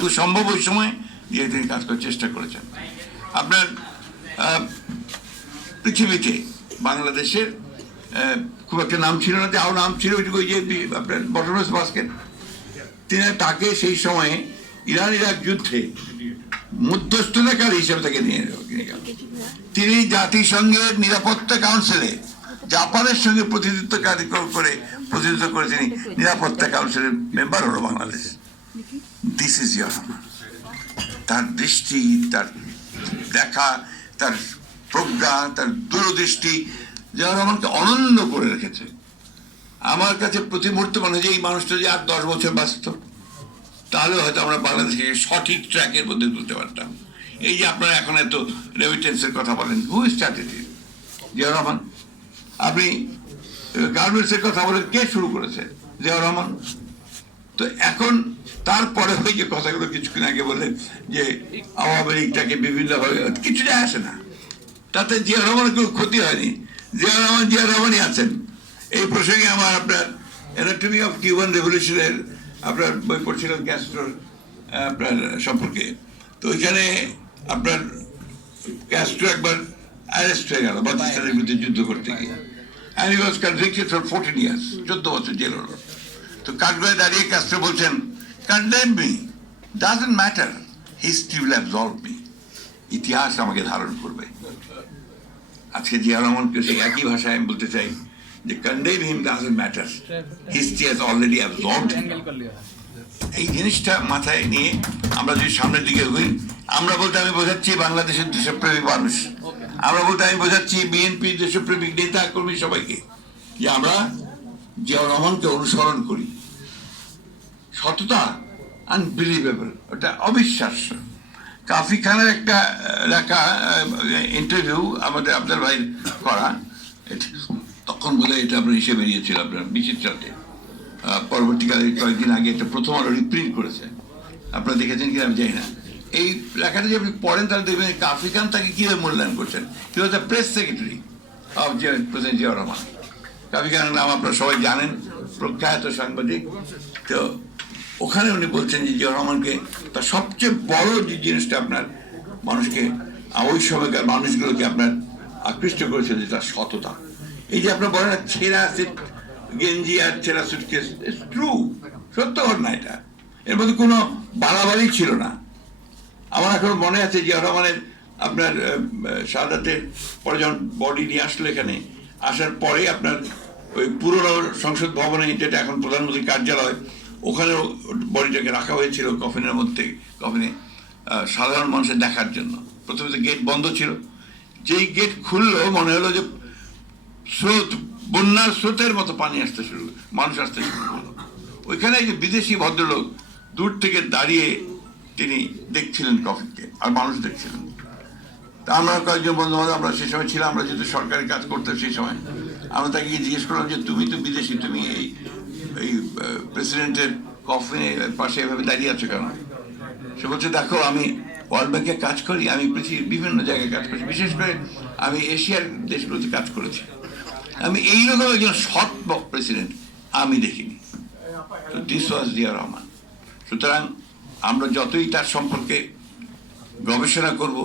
যতটুকু সম্ভব ওই সময় দিয়ে তিনি কাজ করার চেষ্টা করেছেন। আপনার পৃথিবীতে বাংলাদেশের খুব একটা নাম ছিল না, যাও নাম ছিল ওই যে আপনার বটমলেস বাস্কেট, তিনি তাকে সেই সময়ে ইরান ইরাক যুদ্ধে মধ্যস্থতাকারী হিসেবে তাকে নিয়ে গেল। তিনি জাতিসংঘের নিরাপত্তা কাউন্সিলে জাপানের সঙ্গে প্রতিনিধিত্ব করে তিনি নিরাপত্তা কাউন্সিলের মেম্বার হলো বাংলাদেশ। This is Zia Rahman. তার দৃষ্টি, তার দেখা, তার প্রজ্ঞা, তার দূরদৃষ্টি জিয়া রহমানকে অনন্য করে রেখেছে। আমার কাছে প্রতি মুহূর্তে মনে হয় যে এই মানুষটা যে আর 10 বছর বাঁচত তাহলে হয়তো আমরা বাংলাদেশকে সঠিক ট্র্যাকের মধ্যে তুলতে পারতাম। এই যে আপনারা এখন এত রেমিটেন্সের কথা বলেন, who started it? Zia Rahman. আপনি গার্মেন্টসের কথা বলেন, কে শুরু করেছে? জিয়া রহমান। তো এখন তারপরে ওই যে কথাগুলো কিছুক্ষণ আগে বললেন যে আওয়ামী লীগটাকে বিভিন্নভাবে, কিছু যায় আসে না, তাতে জিয়া রহমানের কোনো ক্ষতি হয়নি। জিয়া রহমানই আছেন। এই প্রসঙ্গে আমার আপনার অ্যানাটমি অফ কিউবান রেভলিউশনের আপনার বই পড়ছিলাম ক্যাস্ট্রোর আপনার সম্পর্কে। তো ওইখানে আপনার ক্যাস্ট্রো একবার অ্যারেস্ট হয়ে গেল পাকিস্তানের বিরুদ্ধে যুদ্ধ করতে গিয়ে, and he was convicted for 14 years, 14 বছর জেল হলো। তো কাঠগড়ায় দাঁড়িয়ে ক্যাস্ট্রো বলছেন, condemn me, doesn't matter, history will absolve me, ইতিহাস আমাকে ধারণ করবে। আজকে জিয়া রহমানকে সেই একই ভাষায় আমি বলতে চাই যে condemn him, doesn't matter, history has already absorbed him। এই জিনিসটা মাথায় নিয়ে আমরা যদি সামনের দিকে হই, আমরা বলতে আমি বোঝাচ্ছি বাংলাদেশের দেশপ্রেমিক মানুষ, আমরা বলতে আমি বোঝাচ্ছি বিএনপি দেশপ্রেমিক নেতা কর্মী সবাইকে, যে আমরা জিয়া রহমানকে অনুসরণ করি। সততা আনবিলিভেবল, ওটা অবিশ্বাস্য। কাফি খানের একটা লেখা ইন্টারভিউ আমাদের আপনার ভাই করা, তখন বোধহয় এটা আপনার হিসেবে বেরিয়েছিল আপনার বিচিত্রাতে, পরবর্তীকালে কয়েকদিন আগে একটা প্রথম আলো রিপ্রিন্ট করেছে, আপনারা দেখেছেন কিনা আমি জানি না। এই লেখাটা যদি আপনি পড়েন তাহলে দেখবেন কাফি খান তাকে কীভাবে মূল্যায়ন করছেন। He was the press secretary of president Zia Rahman. Kafi খানের নাম আপনারা সবাই জানেন, প্রখ্যাত সাংবাদিক। তো ওখানে উনি বলছেন যে জিয়া রহমানকে তার সবচেয়ে বড় যে জিনিসটা আপনার মানুষকে, ওই সময়কার মানুষগুলোকে আপনার আকৃষ্ট করেছিল যে তার সততা। এই যে আপনার বলেন ছেঁড়া গেঞ্জি আর ছেঁড়া সুটকেস, ট্রু, সত্য ঘটনা এটা, এর মধ্যে কোনো বাড়াবাড়ি ছিল না। আমার এখন মনে আছে জিয়া রহমানের আপনার শাহাদাতের পরে যখন বডি নিয়ে আসলো এখানে, আসার পরে আপনার ওই পুরনো সংসদ ভবনে, যেটা এখন প্রধানমন্ত্রীর কার্যালয়, ওখানে বডিটাকে রাখা হয়েছিল কফিনের মধ্যে, কফিনে সাধারণ মানুষের দেখার জন্য। প্রথমে তো গেট বন্ধ ছিল, যেই গেট খুললো মনে হলো যে স্রোত, বন্যার স্রোতের মতো পানি আসতে শুরু, মানুষ আসতে শুরু করলো। ওইখানে যে বিদেশি ভদ্রলোক দূর থেকে দাঁড়িয়ে তিনি দেখছিলেন কফিনকে, আর মানুষ দেখছিলেন। তা আমরা কয়েকজন বন্ধু বান্ধব আমরা সেই সময় ছিলাম, আমরা যেহেতু সরকারি কাজ করতাম সেই সময়, আমরা তাকে জিজ্ঞেস করলাম যে তুমি তো বিদেশি, তুমি এই প্রেসিডেন্টের কফিনের পাশে এভাবে দাঁড়িয়ে আছো কেন? সে বলছে, দেখো আমি ওয়ার্ল্ড ব্যাংকে কাজ করি, আমি পৃথিবীর বিভিন্ন জায়গায় কাজ করছি, বিশেষ করে আমি এশিয়ার দেশগুলোতে কাজ করেছি, আমি এইরকম একজন সৎ প্রেসিডেন্ট আমি দেখিনি। তো দিস ওয়াজ জিয়া রহমান। সুতরাং আমরা যতই তার সম্পর্কে গবেষণা করব,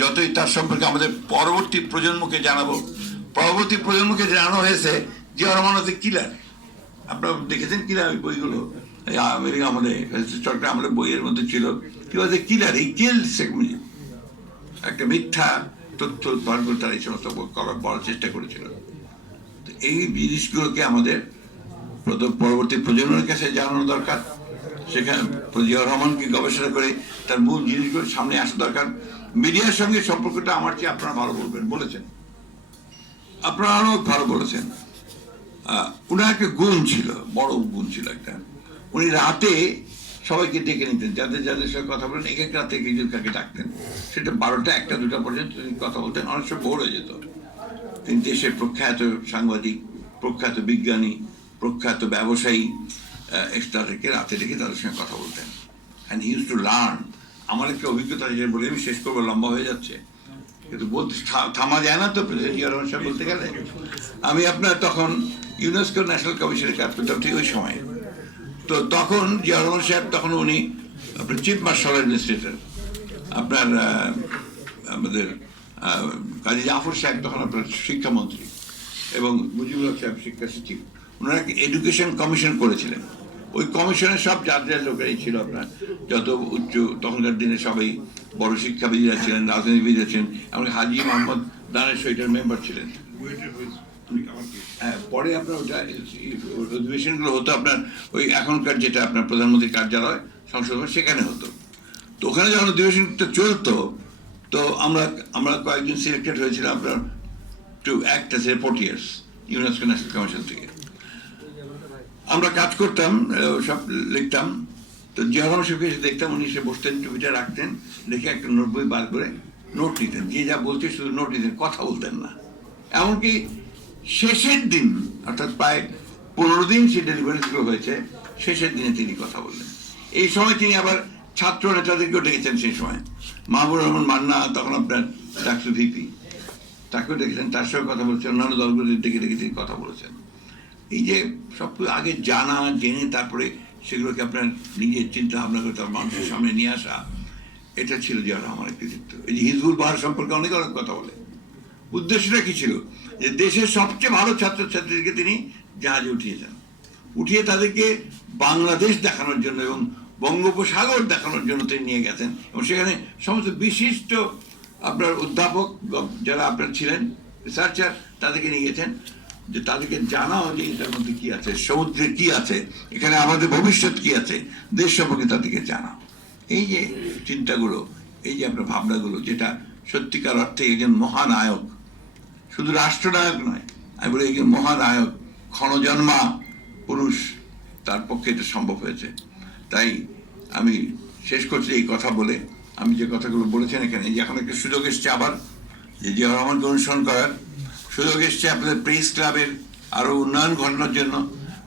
যতই তার সম্পর্কে আমাদের পরবর্তী প্রজন্মকে জানাবো, পরবর্তী প্রজন্মকে জানানো হয়েছে জিয়া রহমান হচ্ছে কিলার। আপনারা দেখেছেন কিনা ওই বইগুলো, আমেরিকা আমলে, চট্টগ্রাম আমলে বইয়ের মধ্যে ছিল কি বলছে কিলার, এই কিল শেখ মুজিব, একটা মিথ্যা তথ্য উদ্ধার করে তারা এই সমস্ত বলার চেষ্টা করেছিল। তো এই জিনিসগুলোকে আমাদের পরবর্তী প্রজন্মের কাছে জানানো দরকার। সেখানে জিয়া রহমানকে গবেষণা করে তার মূল জিনিসগুলো সামনে আসা দরকার। মিডিয়ার সঙ্গে সম্পর্কটা আমার চেয়ে আপনারা ভালো বলেছেন, আপনারা অনেক ভালো বলেছেন। উনার একটা গুণ ছিল, বড় গুণ ছিল একটা, উনি রাতে সবাইকে ডেকে নিতেন, যাদের যাদের সঙ্গে কথা বলেন এক এক রাতে একজন কাকে ডাকতেন, সেটা 12টা 1টা 2টা পর্যন্ত তিনি কথা বলতেন, অনেক সময় ভোর হয়ে যেত। তিনি দেশের প্রখ্যাত সাংবাদিক, প্রখ্যাত বিজ্ঞানী, প্রখ্যাত ব্যবসায়ী তাদেরকে রাতে ডেকে তাদের সঙ্গে কথা বলতেন। And he use to learn. আমার একটা অভিজ্ঞতা হিসেবে বলে আমি শেষ করবো, লম্বা হয়ে যাচ্ছে, কিন্তু বলতে থামা যায় না তো প্রেসিডেন্ট জিয়া রহমান সাহেব বলতে গেলে। আমি আপনার তখন ইউনেস্কো ন্যাশনাল কমিশনের কাজ করতাম ঠিক ওই সময়। তো তখন জিয়া রহমান সাহেব, তখন উনি আপনার চিফ মার্শাল অ্যাডমিনিস্ট্রেটর, আপনার আমাদের কাজী জাফর সাহেব তখন আপনার শিক্ষামন্ত্রী, এবং মুজিবুল হক সাহেব শিক্ষা সচিব, ওনারা এডুকেশন কমিশন করেছিলেন। ওই কমিশনের সব যার লোকেরাই ছিল আপনার, যত উচ্চ তখনকার দিনে সবাই বড় শিক্ষাবিদরা ছিলেন, রাজনীতিবিদরা ছিলেন, এমনকি হাজি মোহাম্মদ দানেশ ওইটার মেম্বার ছিলেন। হ্যাঁ, পরে আপনার ওটা অধিবেশনগুলো হতো আপনার ওই এখনকার যেটা আপনার প্রধানমন্ত্রীর কার্যালয় সংসদ সেখানে হতো। তো ওখানে যখন অধিবেশনটা চলতো, তো আমরা কয়েকজন সিলেক্টেড হয়েছিলাম আপনার to act as reporters UNESCO national commission থেকে। আমরা কাজ করতাম, সব লিখতাম। তো জিয়া রহমান সাহেবকে এসে দেখতাম, উনি এসে বসতেন, টুপিটা রাখতেন, লিখে একটা নোট বই বার করে নোট নিতেন, যে যা বলছে শুধু নোট নিতেন, কথা বলতেন না। এমনকি শেষের দিন, অর্থাৎ প্রায় 15 দিন সে ডেলিভারিগুলো হয়েছে, শেষের দিনে তিনি কথা বললেন। এই সময় তিনি আবার ছাত্র নেতাদেরকেও ডেকেছেন। সেই সময় মাহবুব রহমান মান্না তখন আপনার ডাক্তার ভিপি, তাকেও ডেকেছেন, তার সঙ্গে কথা বলেছেন, অন্যান্য দলগুলোদের ডেকে তিনি কথা বলেছেন। এই যে সব আগে জানা, জেনে তারপরে সেগুলোকে আপনার নিজের চিন্তা ভাবনা করে তার মানুষের সামনে নিয়ে আসা, এটা ছিল জিয়া রহমানের কৃতিত্ব। এই যে হিজবুল বাহার সম্পর্কে অনেক কথা বলে, উদ্দেশ্যটা কি ছিল? যে দেশের সবচেয়ে ভালো ছাত্রছাত্রীদেরকে তিনি জাহাজে উঠিয়েছেন, উঠিয়ে তাদেরকে বাংলাদেশ দেখানোর জন্য এবং বঙ্গোপসাগর দেখানোর জন্য তিনি নিয়ে গেছেন, এবং সেখানে সমস্ত বিশিষ্ট আপনার অধ্যাপক যারা আপনার ছিলেন, রিসার্চার, তাদেরকে নিয়ে গেছেন, যে তাদেরকে জানাও যে এটার মধ্যে কি আছে, সমুদ্রে কি আছে, এখানে আমাদের ভবিষ্যৎ কি আছে, দেশ সম্পর্কে তাদেরকে জানাও। এই যে চিন্তাগুলো, এই যে আপনার ভাবনাগুলো, যেটা সত্যিকার অর্থে একজন মহানায়ক, শুধু রাষ্ট্রনায়ক নয়, আমি বলি একজন মহানায়ক, ক্ষণজন্মা পুরুষ, তার পক্ষে এটা সম্ভব হয়েছে। তাই আমি শেষ করছি এই কথা বলে, আমি যে কথাগুলো বলেছেন এখানে, যে এখন একটা সুযোগ এসছে আবার যে জিয়া রহমানকে অনুসরণ করার সুযোগ এসছে আপনাদের প্রেস ক্লাবের আরো উন্নয়ন ঘটানোর জন্য।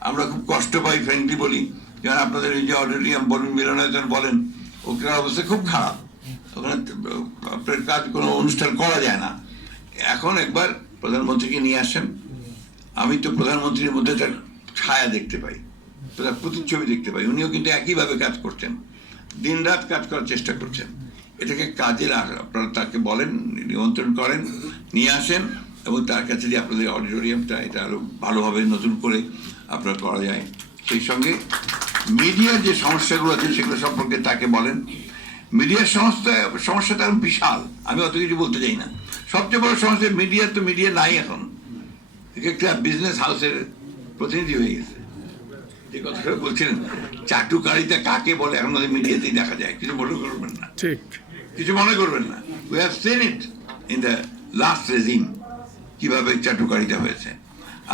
আমরা খুব কষ্ট পাই, ফ্র্যাঙ্কলি বলি, যেমন আপনাদের এই যে অডিটোরিয়াম বলুন, মিলনায়তন বলেন, ওখানে অবস্থা খুব খারাপ, ওখানে আপনার কাজ কোনো অনুষ্ঠান করা যায় না। এখন একবার প্রধানমন্ত্রীকে নিয়ে আসেন, আমি তো প্রধানমন্ত্রীর মধ্যে তার ছায়া দেখতে পাই, তার প্রতিচ্ছবি দেখতে পাই। উনিও কিন্তু একইভাবে কাজ করছেন, দিন রাত কাজ করার চেষ্টা করছেন। এটাকে কাজে আপনারা তাকে বলেন, নিমন্ত্রণ করেন, নিয়ে আসেন, এবং তার কাছে যে আপনাদের অডিটোরিয়ামটা এটা আরো ভালোভাবে নতুন করে আপনার করা যায়। সেই সঙ্গে মিডিয়ার যে সমস্যাগুলো আছে সেগুলো সম্পর্কে তাকে বলেন। মিডিয়ার সমস্যাটা বিশাল, আমি অত কিছু বলতে চাই না। সবচেয়ে বড় সমস্যা মিডিয়া, তো মিডিয়া নাই এখন, একটা বিজনেস হাউসের প্রতিনিধি হয়ে গেছে। যে কথাটা বলছিলেন চাটুকারিতা কাকে বলে এখন মিডিয়াতেই দেখা যায়, কিছু মনে করবেন না, ঠিক কিছু মনে করবেন না। We have seen it in the last regime, কিভাবে চাটুকারিতা হয়েছে।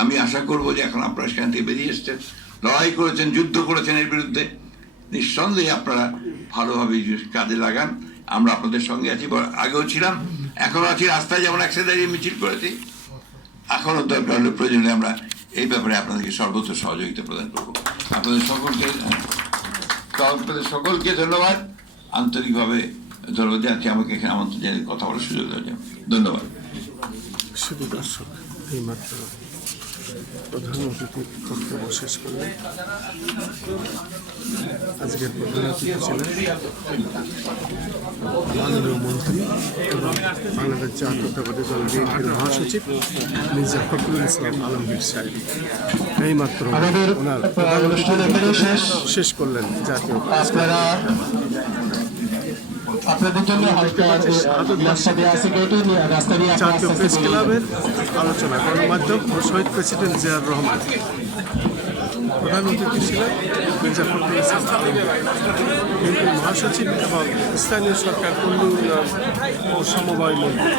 আমি আশা করবো যে এখন আপনারা সেখান থেকে বেরিয়ে এসছেন, লড়াই করেছেন, যুদ্ধ করেছেন এর বিরুদ্ধে, নিঃসন্দেহে আপনারা ভালোভাবে কাজে লাগান। আমরা আপনাদের সঙ্গে আছি, আগেও ছিলাম, এখনো আছি। রাস্তায় যেমন একসাথে দাঁড়িয়ে মিছিল করেছি, এখনো দরকার হলে প্রয়োজনে আমরা এই ব্যাপারে আপনাদেরকে সর্বোচ্চ সহযোগিতা প্রদান করবো। আপনাদের সকলকে ধন্যবাদ, আন্তরিকভাবে ধন্যবাদ জানাচ্ছি আমাকে এখানে আমন্ত্রণ জানিয়ে কথা বলার সুযোগ দেওয়ার জন্য। ধন্যবাদ। শুধু দর্শক, এইমাত্র প্রধানমন্ত্রী বক্তব্য শেষ করলেন। আজকের প্রধান অতিথি ছিলেন মাননীয় মন্ত্রী এবং বাংলাদেশ জাতীয়তাবাদী দল বিএনপির মহাসচিব মির্জা ফখরুল ইসলাম আলমগীর সাহেব। এইমাত্র ওনার শেষ করলেন জাতীয় জাতীয় প্রেস ক্লাবের আলোচনা গণমাধ্যম ও শহীদ প্রেসিডেন্ট জিয়াউর রহমান। প্রধান অতিথি ছিলেন মির্জা ফখরুল ইসলাম আলমগীর, বিএনপির মহাসচিব এবং স্থানীয় সরকার পল্লী উন্নয়ন ও সমবায় মন্ত্রী।